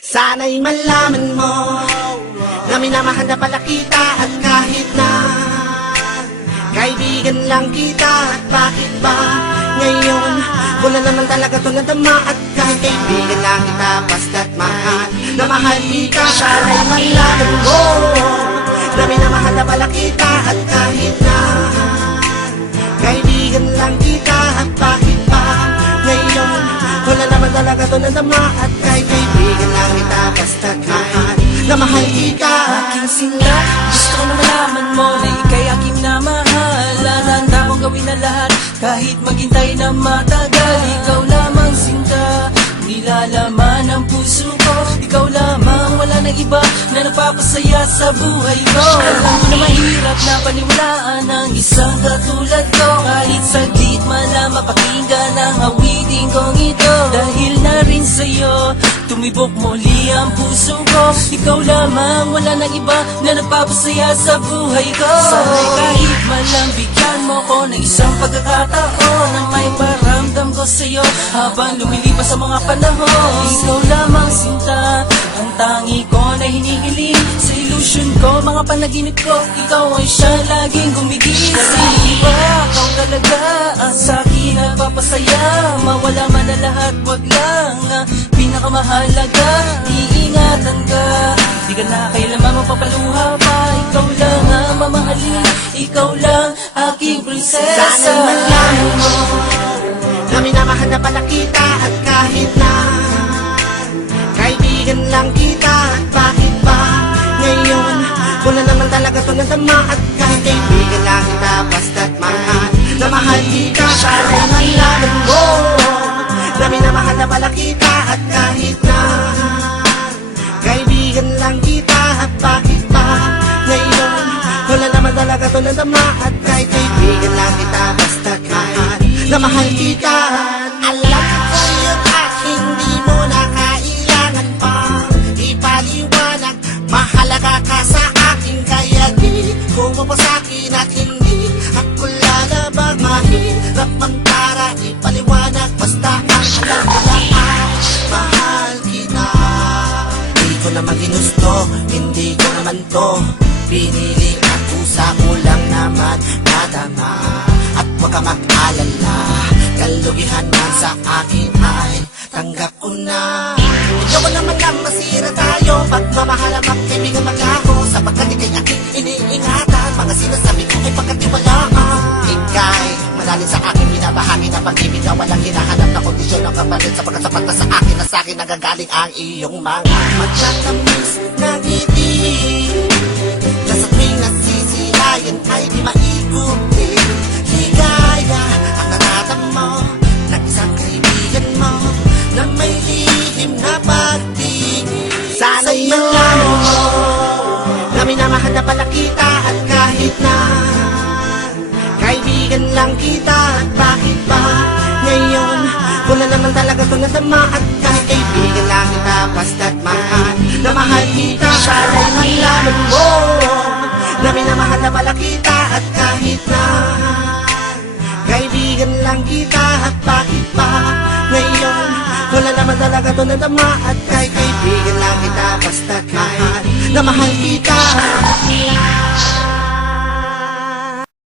Sana'y malaman mo na minamahal na pala kita. At kahit na kaibigan lang kita, at bakit ba ngayon wala naman talaga to nadama? At kahit kaibigan lang kita, basta't mahal na mahal kita. Sana'y malaman mo na minamahal na pala kita. At kahit na kaibigan lang kita, at bakit ba ngayon wala naman talaga to nadama? At kahit kaibigan lang kita, basta't mahal na mahal kita. Aking sinta, gusto ko na malaman mo na ika'y aking namahal. Handa mong gawin na lahat kahit maghintay na matagal. Ikaw lamang sinta, nilalaman ang puso ko. Ikaw lamang, wala nang iba na nagpapasaya sa buhay ko. Alam mo na mahirap na paniwalaan ang isang katulad ko. Kahit saglit man lang mapakinggan ang awitin kong ito. Dahil na rin sa'yo, tumibok muli ang puso ko. Ikaw lamang, wala nang iba na nagpapasaya sa buhay ko. Sana'y kahit man lang bigyan mo ko ng isang pagkakataon na may paramdam ko sa'yo habang lumilipas sa mga panahon. Ikaw lamang sinta, ang tangi ko na hinihiling. Sa ilusyon ko, mga panaginip ko, ikaw ay siya laging gumigising. Iba, ikaw talaga ang sa'kin nagpapasaya. Mawala man na lahat, wag lang pinakamahalaga, iingatan ka. Di ka na kailanman mapapaluha pa. Ikaw lang ang mamahalin, ikaw lang aking prinsesa. Sana'y malaman mo na minamahal na pala kita. At kahit na kaibigan lang kita, at bakit ba ngayon wala naman talaga to nadama? At kahit kaibigan lang kita, basta't mahal na mahal kita. Sana'y malaman mo na minamahal na pala kita. At kahit na kaibigan lang kita, at bakit ba ngayon wala naman talaga to nadama? At kahit kaibigan lang kita, basta't mahal na mahal kita. Alam ko yun at hindi mo na kailangan pang ipaliwanag. Mahalaga ka sa akin, kaya di kumupo sa'kin at hindi ako lalabag. Mahirap man para ipaliwanag, basta ang alam nila ay mahal kita. Di ko naman ginusto, hindi ko naman to pinili, at usa ko lang naman nadama. At huwag ka mag-alala, kalugihan man sa akin ay tanggap ko na. Ayoko naman lang masira tayo, pagmamahal ang magkaibigan mag-ako, sapagkat ika'y aking iniingatan. Mga sinasabi ko ay pagkatiwalaan. Ika'y malalim sa akin, binabahagi na pag-ibig na walang hinahanap na kondisyon ng kapalit, sapagkat sapat na sa akin na sa akin nagagaling ang iyong mga matatamis na ngiti. Na sa tuwing nasisilayan ay di maikuti. Ligaya ang natatamo ng isang kaibigan mo na may lihim na pagtingin. Sana'y malaman mo na minamahal na pala kita. At kahit na kaibigan lang kita, at bakit ba ngayon wala naman talaga to nadama? At kahit kaibigan lang kita, basta't mahal na mahal kita. Sana'y malaman mo na minamahal na pala kita. At kahit na kaibigan lang kita, at bakit ba ngayon wala naman talaga to nadama? At kahit kaibigan lang kita, basta't mahal na mahal kita.